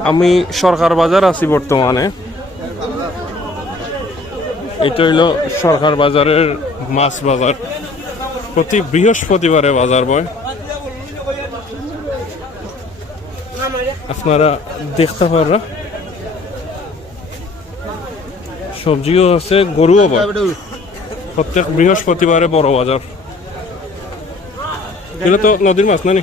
আমি সরকার বাজার আছি বর্তমানে। এটা হইল সরকার বাজারের মাছ বাজার। প্রতি বৃহস্পতিবারে বাজার বয়। আপনারা দেখতে পাররা? সবজিও আছে, গরুও বয়। প্রত্যেক বৃহস্পতিবারে বড় বাজার। এগুলো তো নদীর মাছ, না নি?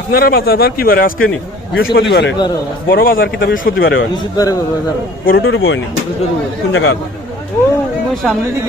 আপনারা বাজার কি বারে? আজকে নি? বৃহস্পতিবারে। বড় বাজার বৃহস্পতিবারে হয়? বৃহস্পতিবারে বড় বাজার। গরু টরু বয়নি কোন জায়গা? सामने दी